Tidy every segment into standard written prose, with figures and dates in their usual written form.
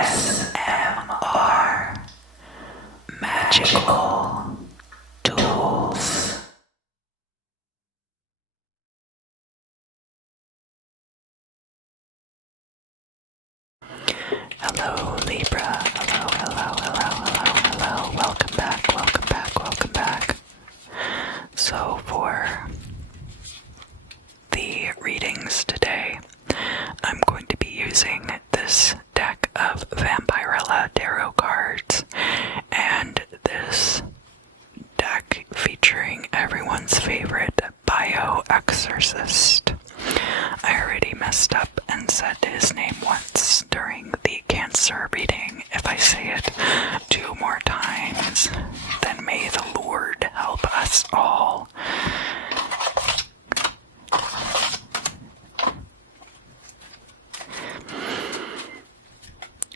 ASMR Magical Tools. Hello Libra, hello, welcome back. So for the readings today, I'm going to be using this deck of Vampirella tarot cards, and this deck featuring everyone's favorite bioexorcist. I already messed up and said his name once during the Cancer reading. If I say it 2 more times, then may the Lord help us all.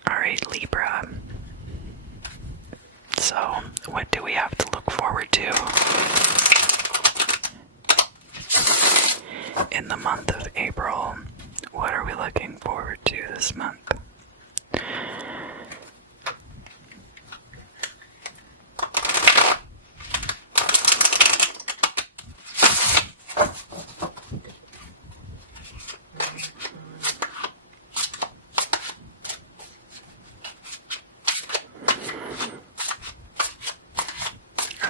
Alright, Libra. So, what do we have to look forward to in the month of April? What are we looking forward to this month?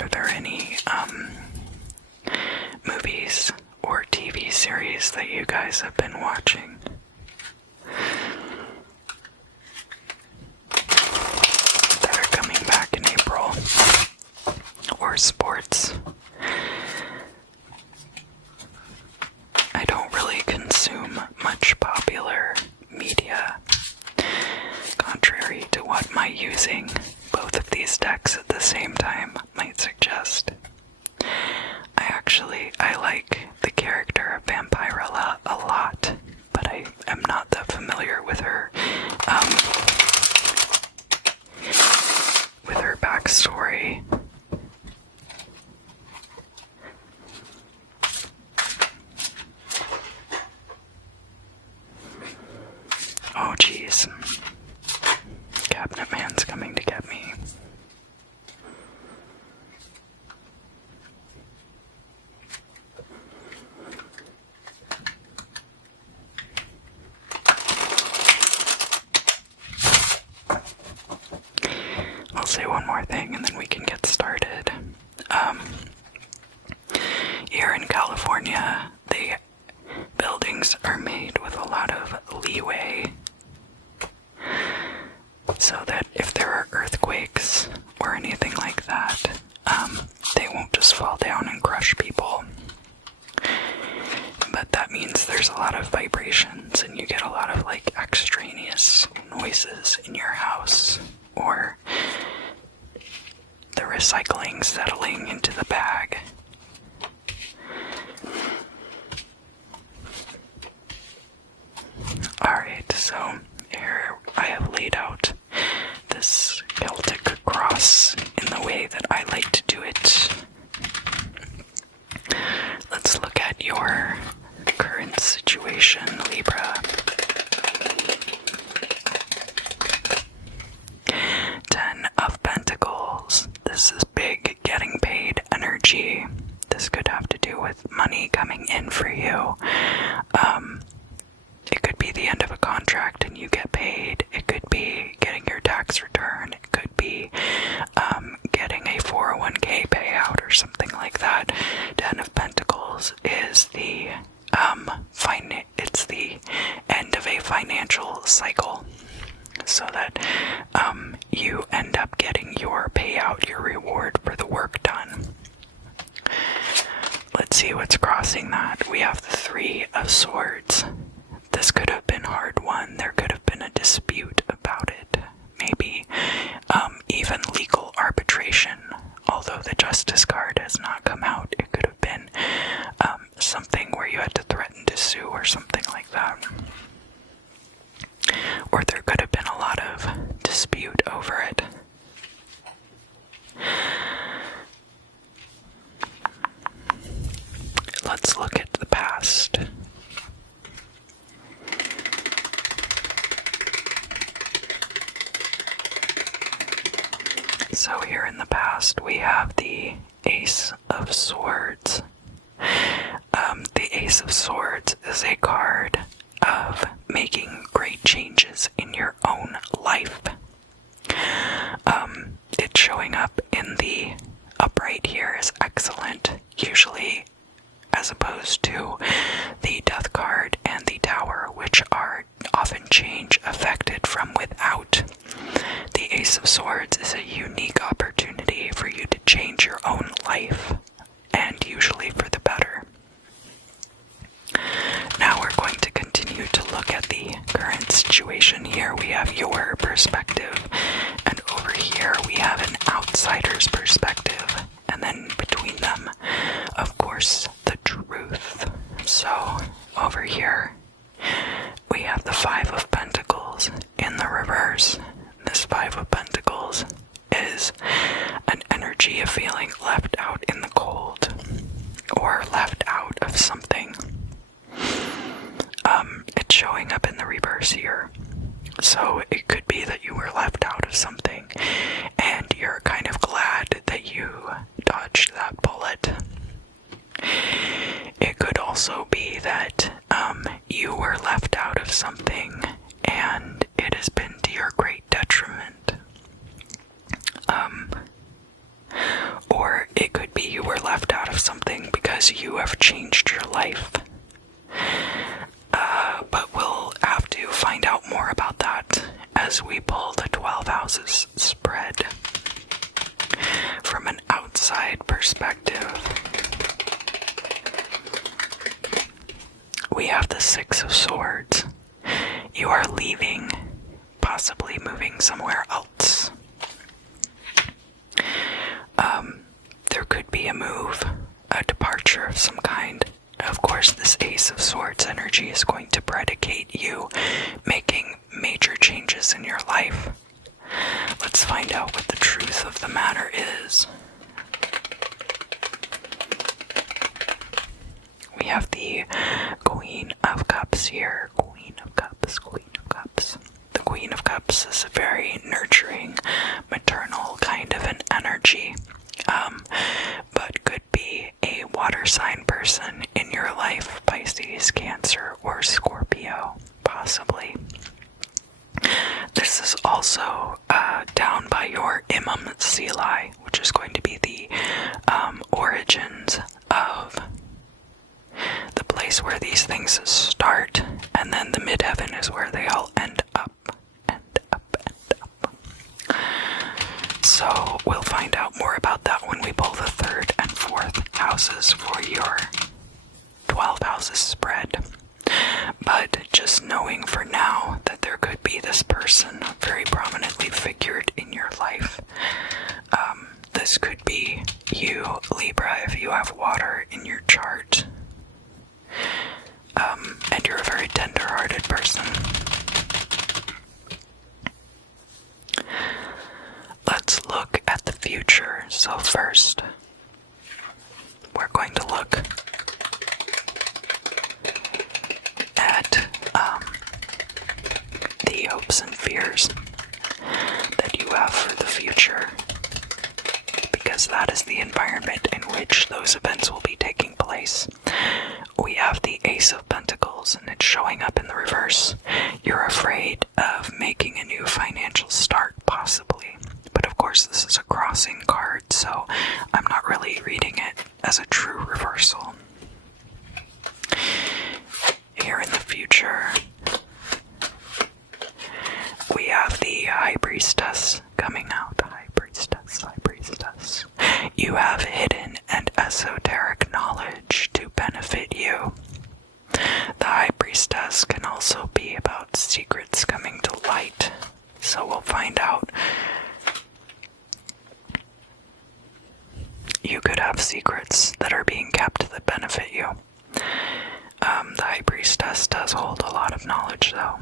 Are there any movies or TV series that you guys have been watching that are coming back in April? Or sports? I don't really consume much popular media, contrary to what my using both of these decks at the same time might suggest. I like the character of Vampirella a lot, but I am not that familiar with her backstory. Oh jeez. Cabinet Man's coming to get me. I'll say one more thing and then we can get started. Here in California, the buildings are made with a lot of leeway, so that if there are earthquakes or anything like that, they won't just fall down and crush people. But that means there's a lot of vibrations and you get a lot of like extraneous noises in your house, or the recycling settling into the bag. Alright, so here I have laid out this Celtic cross in the way that I like to do it. Let's look at your current situation, Libra. 10 of Pentacles. This is big getting paid energy. This could have to do with money coming in for you. It could be the end of a contract and you get paid. It could be getting your tax return. It could be getting a 401k payout or something like that. 10 of Pentacles is the it's the end of a financial cycle, so that you end up getting your payout, your reward for the work done. Let's see what's crossing that. We have the 3 of Swords. This could have been hard won. There could have been a dispute about it. Maybe even legal arbitration. Although the Justice card has not come out, it could have been something where you had to threaten to sue or something like that. Or there could have been a lot of dispute over it. Let's look at the past. So here in the past, we have the Ace of Swords. The Ace of Swords is a card of making great changes in your own life. It's showing up in the upright here is excellent, usually, as opposed to the Death card and the Tower, which are often change affected from without. The Ace of Swords is a unique opportunity for you to change your own life, and usually for the better. Now we're going to continue to look at the current situation. Here we have your perspective, and over here we have an outsider's perspective, and then between them, of course, the truth. So over here we have the Five of Pentacles in the reverse. This Five of Pentacles is an energy of feeling left out in the cold, or left out of something. It's showing up in the reverse here. So it could be that you were left out of something, and you're kind of glad that you dodged that bullet. It could also be that you were left out of something, and it has been to your great detriment. Or it could be you were left out of something because you have changed your life. But we'll have to find out more about that as we pull the 12 houses spread from an outside perspective. We have the Six of Swords. You are leaving, possibly moving somewhere else. There could be a move, a departure of some kind. Of course, this Ace of Swords energy is going to predicate you making major changes in your life. Let's find out what the truth of the matter is. We have the Queen of Cups here. Queen of Cups, Queen of Cups. The Queen of Cups is a very nurturing, maternal kind of an energy. But could be a water sign person in your life, Pisces, Cancer, or Scorpio, possibly. This is also down by your Imam Silai, which is going to be the origins of the place where these things start, and then the midheaven is where they all end up. So we'll find out more about that when we pull the third and fourth houses for your 12 houses spread. But just knowing for now that there could be this person very prominently figured in your life. This could be you, Libra, if you have water in your chart. And you're a very tender-hearted person. Let's look at the future. So first, we're going to look at the hopes and fears that you have for the future, because that is the environment in which those events will be taking place. We have the Ace of Pentacles, and it's showing up in the reverse. You're afraid of making a new financial start, possibly. But of course, this is a crossing card, so I'm not really reading it as a true reversal. Here in the future, we have the High Priestess coming out. High Priestess, High Priestess. You have hidden and esoteric knowledge to benefit you. The High Priestess can also be about secrets coming to light, so we'll find out. You could have secrets that are being kept that benefit you. The High Priestess does hold a lot of knowledge, though.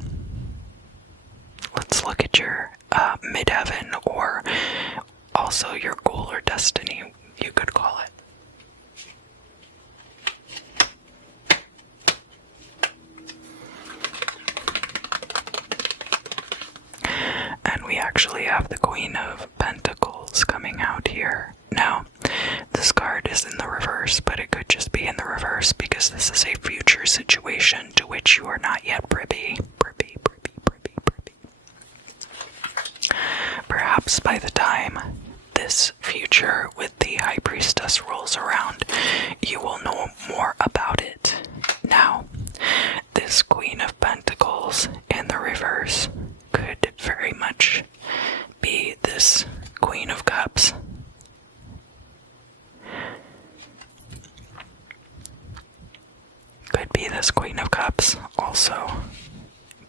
Let's look at your midheaven, or also your goal or destiny, you could call it. And we actually have the Queen of Pentacles. Pentacles coming out here. Now, this card is in the reverse, but it could just be in the reverse because this is a future situation to which you are not yet privy. Perhaps by the time this future with the High Priestess rolls around, you will know more about it. Now, this Queen of Pentacles in the reverse could very much be this Queen of Cups. Could be this Queen of Cups also.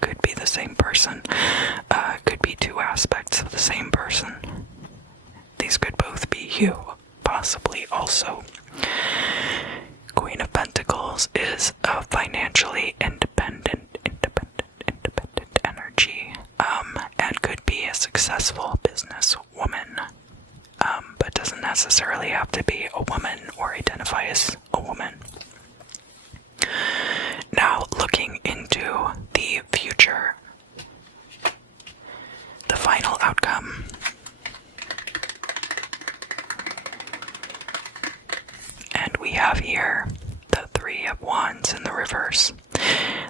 Could be the same person. Could be two aspects of the same person. These could both be you, possibly also. Queen of Pentacles is a financially independent energy, and could be a successful business woman, but doesn't necessarily have to be a woman or identify as a woman. Now, looking into the future, the final outcome. And we have here the Three of Wands in the reverse.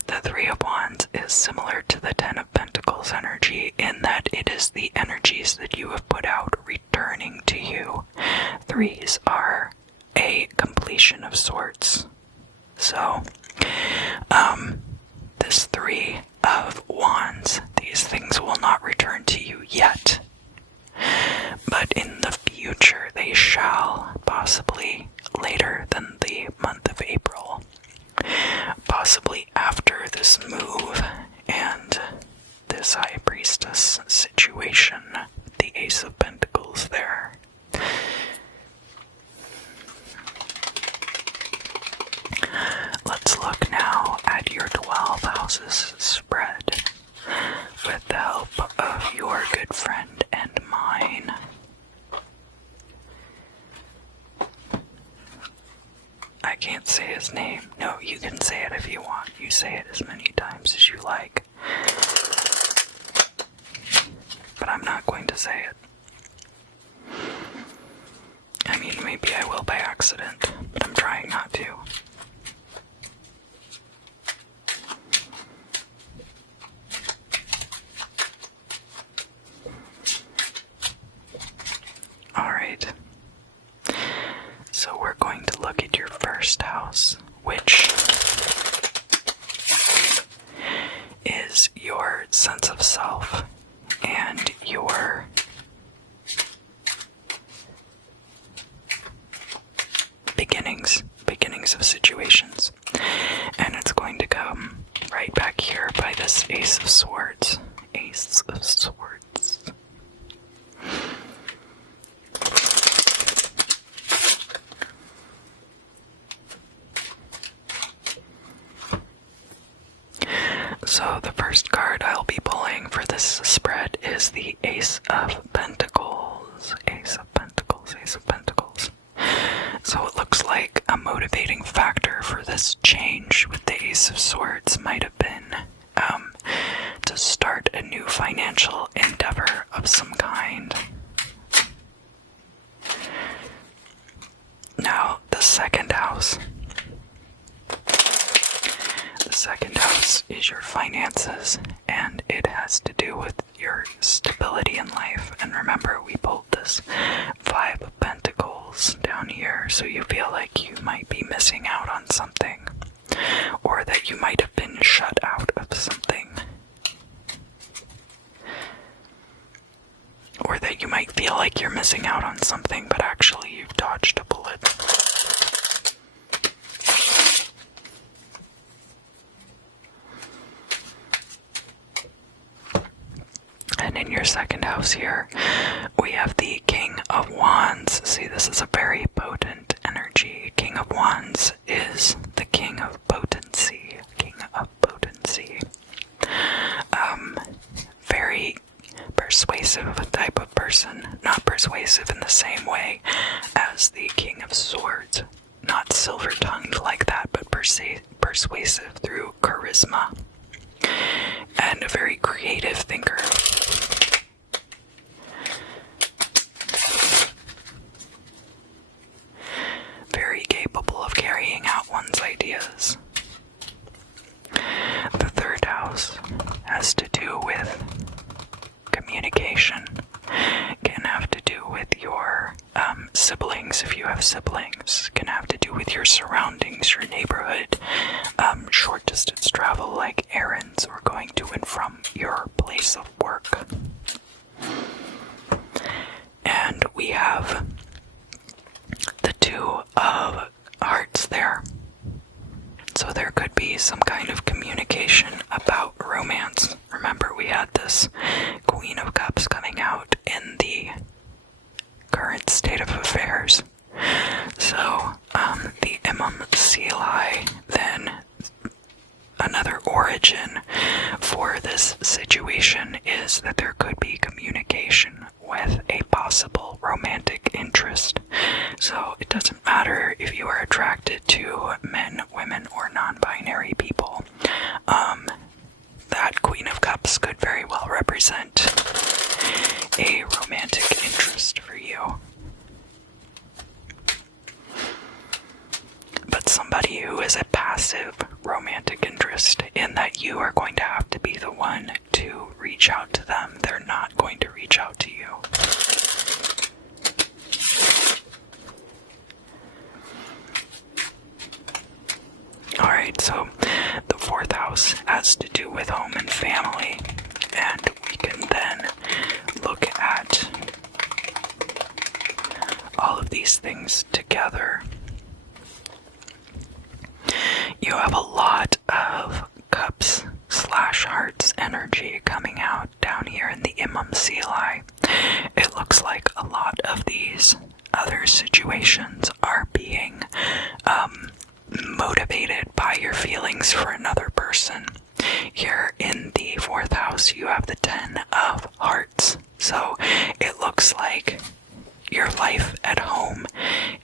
The Three of Wands is similar to the Ten of Pentacles energy in that it is the energies that you have put out returning to you. Threes are a completion of sorts. So, this Three of Wands, these things will not return to you yet. But in the future they shall, possibly later than the month of April. Possibly after this move and this High Priestess situation, the Ace of Pentacles there. Let's look now at your 12 houses spread with the help of your good friend and mine. I can't say his name. No, you can say it if you want. You say it as many times as you like. But I'm not going to say it. I mean, maybe I will by accident, but I'm trying not to. Alright. So we're going to look at your first house, which is your sense of self and your beginnings of situations. And it's going to come right back here by this Ace of Swords. Ace of Swords. So the first card I'll be pulling for this spread is the Ace of Pentacles. Ace of Pentacles, Ace of Pentacles. So it looks like a motivating factor for this change with the Ace of Swords might have been to start a new financial endeavor of some kind. Now, the second house. The second house is your finances, and it has to do with your stability in life. And remember, we pulled this Five of Pentacles down here, so you feel like you might be missing out on something, or that you might have been shut out of something, or that you might feel like you're missing out on something, but actually you've dodged a bullet. And in your second house here, we have the King of Wands. See, this is a very potent energy. King of Wands is the king of potency. King of potency. Very persuasive type of person. Not persuasive in the same way as the King of Swords. Not silver-tongued like that, but persuasive through charisma. And a very creative thinker. imagine for this situation is that there could be communication with a possible romantic interest. So it doesn't matter if you are attracted to men, women, or non-binary people. That Queen of Cups could very well represent a romantic interest for you. But somebody who is a passive romantic interest, in that you are going to have to be the one to reach out to them. They're not going to reach out to you. Alright, so the 4th house has to do with home and family, and we can then look at all of these things together. You have a lot of cups / hearts energy coming out down here in the Imam Seelai. It looks like a lot of these other situations are being motivated by your feelings for another person. Here in the 4th house, you have the 10 of Hearts. So it looks like your life at home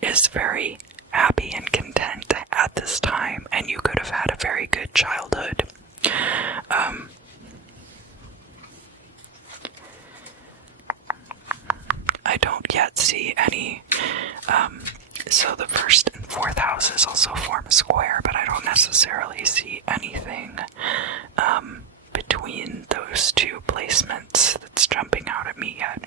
is very happy and content at this time, and you could have had a very good childhood. I don't yet see any, so the 1st and 4th houses also form a square, but I don't necessarily see anything between those two placements that's jumping out at me yet.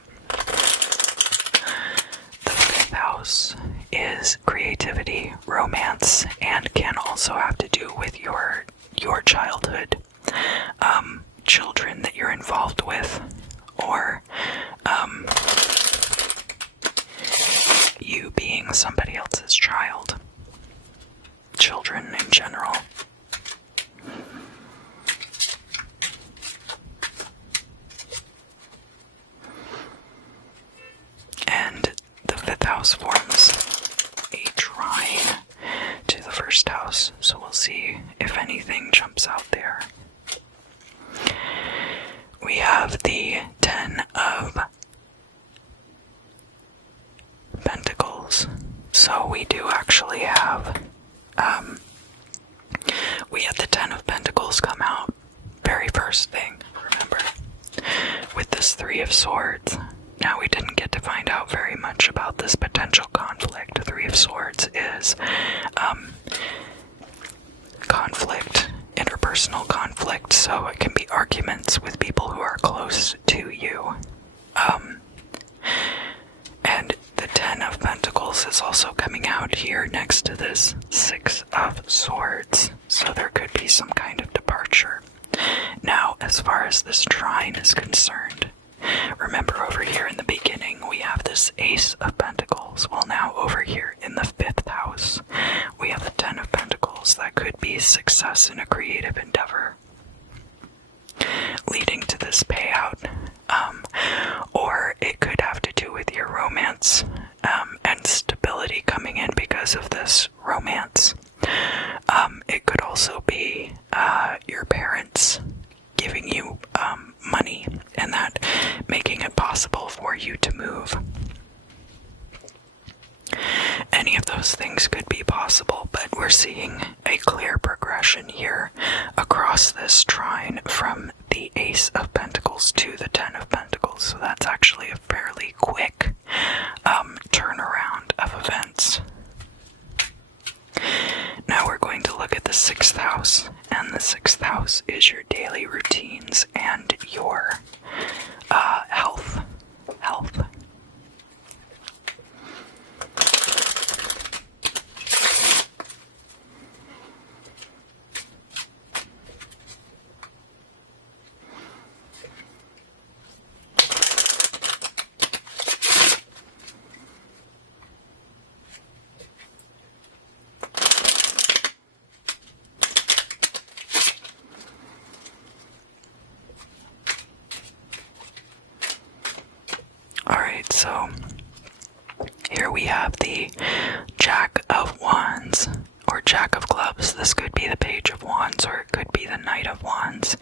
The 5th house is creativity, romance, and can also have to do with your childhood, children that you're involved with, or you being somebody else's child. Children in general. And the 5th house forms a trine to the 1st house, so we'll see if anything jumps out there. We have the 10 of Pentacles. So we do actually have, we had the 10 of Pentacles come out very first thing, remember, with this 3 of Swords. Now, we didn't get to find out very much about this potential conflict. The 3 of Swords is conflict, interpersonal conflict, so it can be arguments with people who are close to you. And the 10 of Pentacles is also coming out here next to this 6 of Swords, so there could be some kind of departure. Now, as far as this trine is concerned, remember over here in the beginning we have this Ace of Pentacles. Well, now over here in the 5th house we have the 10 of Pentacles. That could be success in a creative endeavor leading to this payout, or it could have to do with your romance and stability coming in because of this romance. It could also be your parents giving you money, and that making it possible for you to move. Any of those things could be possible, but we're seeing a clear progression here across this trine from the Ace of Pentacles to the 10 of Pentacles, so that's actually a fairly quick turnaround of events. Now we're going to look at the 6th house, and the 6th house is your daily routines and your health. Alright, so here we have the Jack of Wands, or Jack of Clubs. This could be the Page of of Wands, or it could be the Knight of Wands.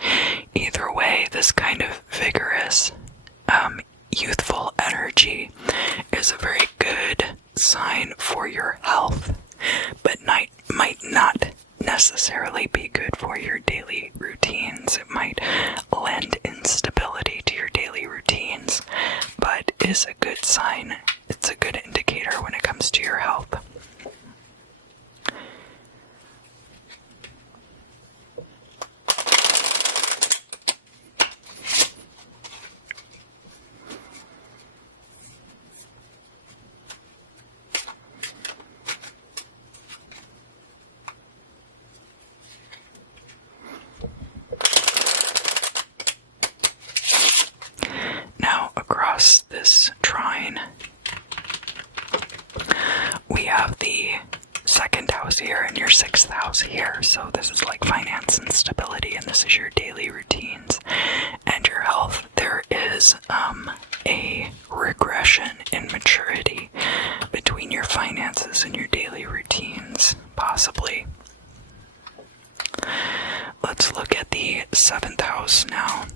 Either way, this kind of vigorous, youthful energy is a very good sign for your health, but might not necessarily be good for your daily routines. It might lend instability to your daily routines, but is a good sign. It's a good indicator when it comes to your health. Now, across this trine, we have the second house here and your sixth house here. So this is like finance and stability, and this is your daily routines and your health. There is a regression in maturity between your finances and your daily routines, possibly. Let's look at the seventh house now.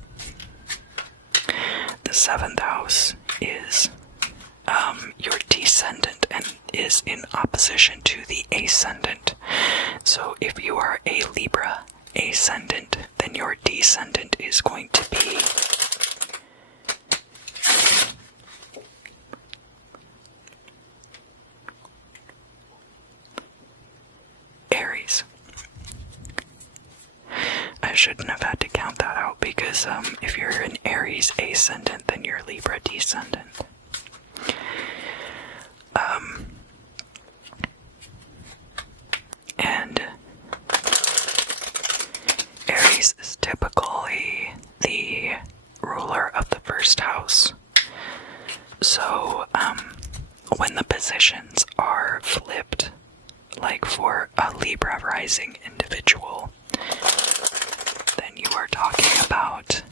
The seventh house is your descendant and is in opposition to the ascendant. So if you are a Libra ascendant, then your descendant is going to be Aries. I shouldn't have had to count that out because if you're an Aries ascendant, then you're Libra descendant. And Aries is typically the ruler of the first house. So when the positions are flipped, like for a Libra rising individual, then you are talking about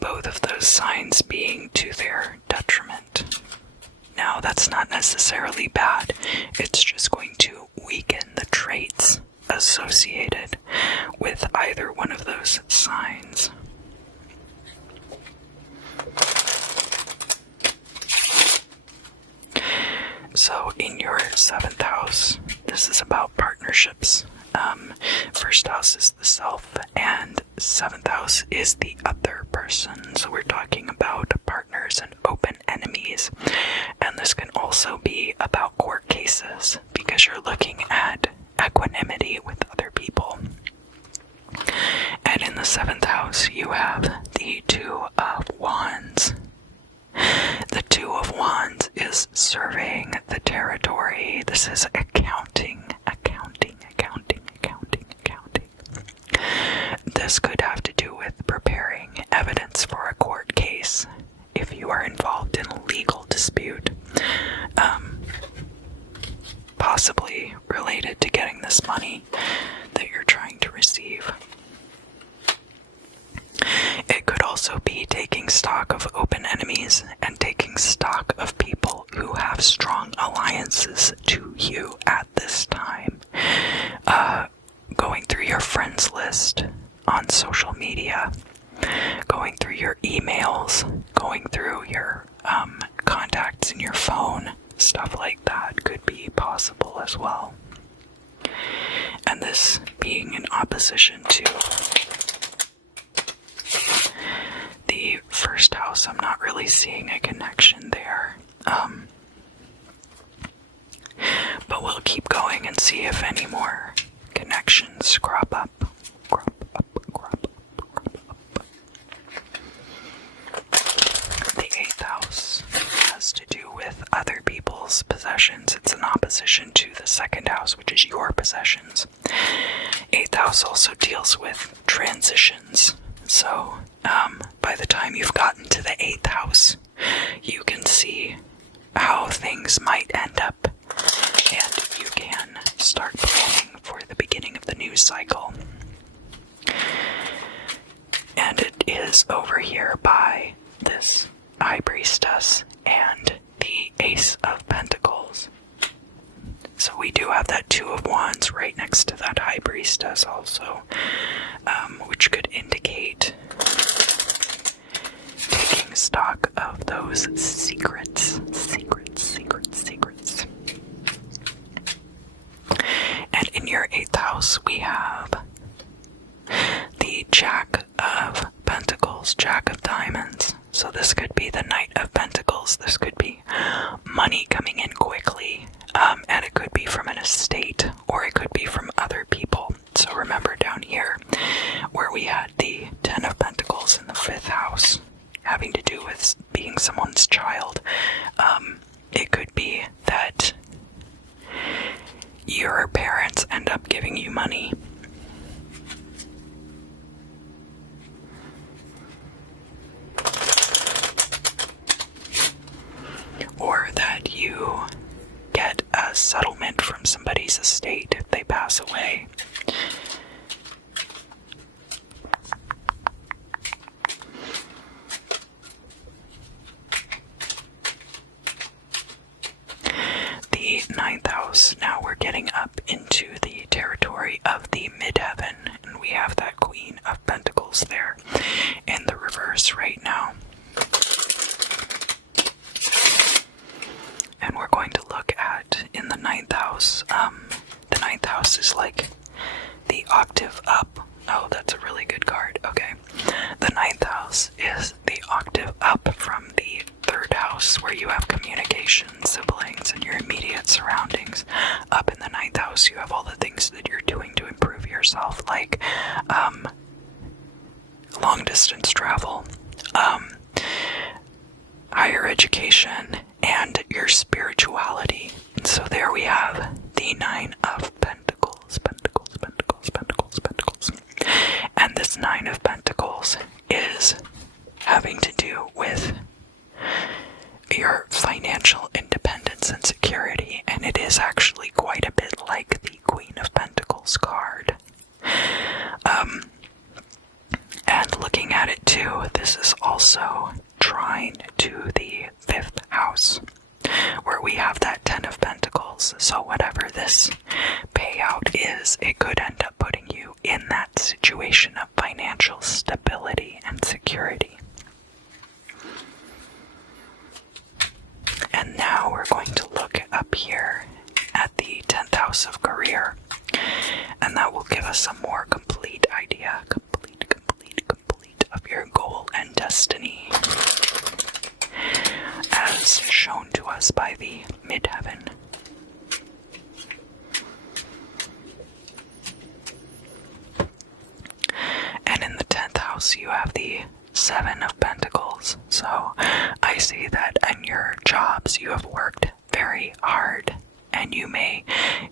both of those signs being to their detriment. Now, that's not necessarily bad. It's just going to weaken the traits associated with either one of those signs. So in your seventh house, this is about partnerships. First house is the self, and seventh house is the other person. So we're talking about partners and open enemies. And this can also be about court cases, because you're looking at equanimity with other people. And in the seventh house, you have the Two of Wands. The Two of Wands is surveying the territory. This is accounting. This could have to do with preparing evidence for a court case if you are involved in a legal dispute, possibly related to getting this money that you're trying to receive. It could also be taking stock of open enemies and taking stock of people who have strong alliances to you at this time. Going through your friends list on social media, going through your emails, going through your contacts in your phone, stuff like that could be possible as well. And this being in opposition to the first house, I'm not really seeing a connection there. But we'll keep going and see if any more connections crop up. The eighth house has to do with other people's possessions. It's in opposition to the second house, which is your possessions. Eighth house also deals with transitions. So, by the time you've gotten to the eighth house, you can see how things might end up, and you can start planning for the beginning of the news cycle. And it is over here by this High Priestess and the Ace of Pentacles. So we do have that Two of Wands right next to that High Priestess also, which could indicate taking stock of those secrets. And in your 8th house, we have the Jack of Pentacles, Jack of Diamonds. So this could be the Knight of Pentacles. This could be money coming in quickly, and it could be from an estate, or it could be from other people. So remember down here, where we had the 10 of Pentacles in the 5th house, having to do with being someone's child, it could be that your parents end up giving you money. Or that you get a settlement from somebody's estate if they pass away. The 9th house, now we're getting up into the territory of the midheaven, and we have that Queen of Pentacles there in the reverse right now. And we're going to look at, in the 9th house, the 9th house is like the octave up. Oh, that's a really good card. Okay. The 9th house is the octave up from the 3rd house, where you have communication, siblings, and your immediate surroundings. Up in the 9th house, you have all the things that you're doing to improve yourself, like long distance travel, higher education, and your spirituality. So there we have the 9 of Pentacles, Pentacles. And this 9 of Pentacles is having to do with your financial independence and security, and it is actually quite a bit like the Queen of Pentacles card. And looking at it too, this is also trine to the 5th house, where we have that 10 of Pentacles. So whatever this payout is, it could end up putting you in that situation of financial stability and security. And now we're going to look up here at the 10th house of career, and that will give us a more complete idea, complete of your goal and destiny, as shown to us by the midheaven. And in the 10th house, you have the 7 of Pentacles. So I see that in your jobs, you have worked very hard, and you may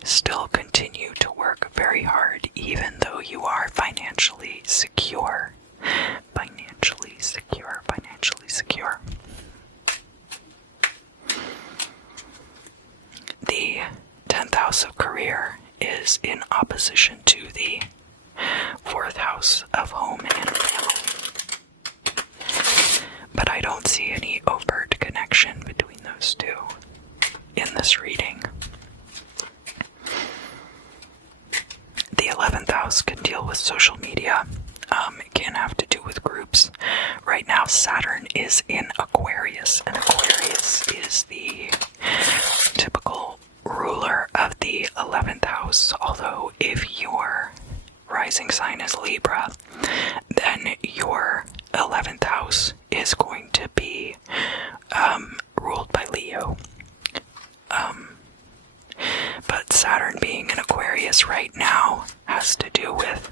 still continue to work very hard, even though you are financially secure. Financially secure. The 10th house of career is in opposition to the 4th house of home and family. But I don't see any overt connection between those two in this reading. The 11th house can deal with social media. It can have to do with groups. Right now, Saturn is in Aquarius, and Aquarius is the typical ruler of the 11th house. Although, if your rising sign is Libra, then your 11th house is going to be ruled by Leo. But Saturn being in Aquarius right now has to do with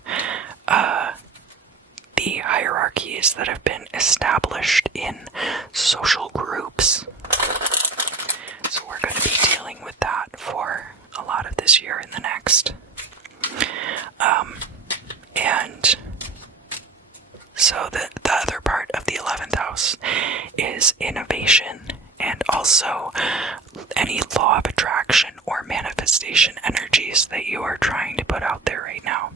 the hierarchies that have been established in social groups. So we're going to be dealing with that for a lot of this year and the next. And so the other part of the 11th house is innovation, and also any law of attraction or manifestation energies that you are trying to put out there right now.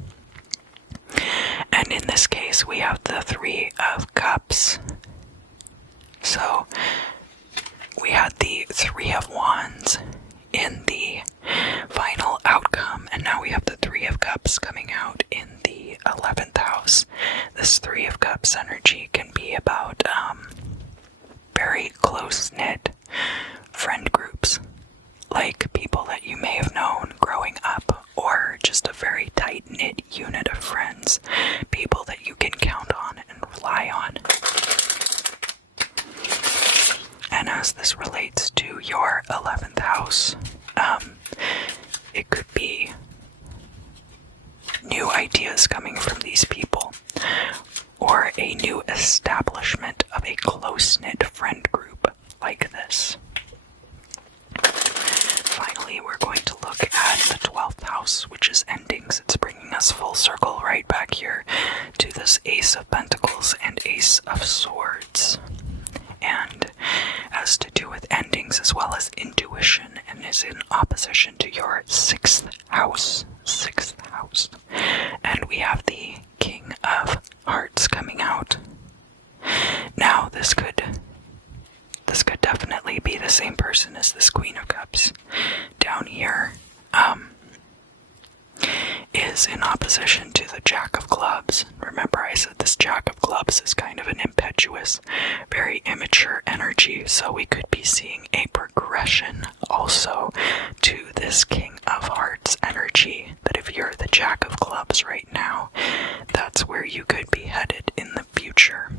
And in this case, we have the 3 of Cups. So we had the 3 of Wands in the final outcome. And now we have the Three of Cups coming out in the 11th house. This Three of Cups energy can be about very close-knit friend groups, like people that you may have known growing up, or just a very tight-knit unit of friends, people that you can count on and rely on. And as this relates to your 11th house, it could be new ideas coming from these people, or a new establishment of a close-knit friend group like this. Finally, we're going to look at the 12th house, which is endings. It's bringing us full circle right back here to this Ace of Pentacles and Ace of Swords. And has to do with endings as well as intuition, and is in opposition to your 6th house. 6th house. And we have the King of Hearts coming out. Now, this could definitely be the same person as this Queen of Cups down here. Is in opposition to the Jack of Clubs. Remember, I said this Jack of Clubs is kind of an impetuous, very immature energy, so we could be seeing a progression also to this King of Hearts energy, that if you're the Jack of Clubs right now, that's where you could be headed in the future.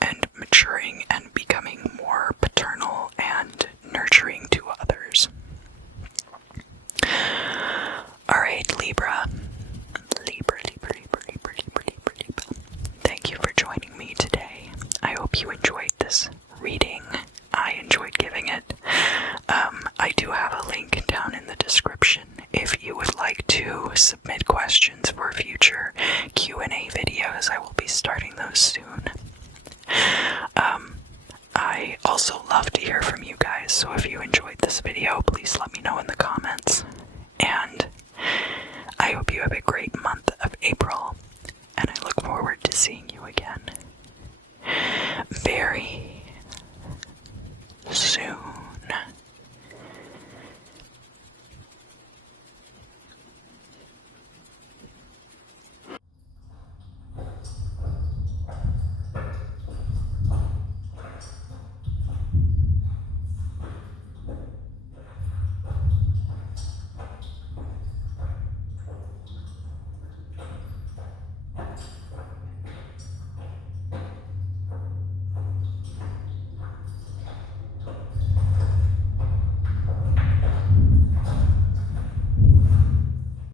And maturing and becoming more paternal and nurturing to others. Alright, Libra. Thank you for joining me today. I hope you enjoyed this reading. I enjoyed giving it. I do have a link down in the description if you would like to submit questions for future Q&A videos. I will be starting those soon. I also love to hear from you guys, so if you enjoyed this video, please let me know in the comments. And I hope you have a great month of April, and I look forward to seeing you again very soon.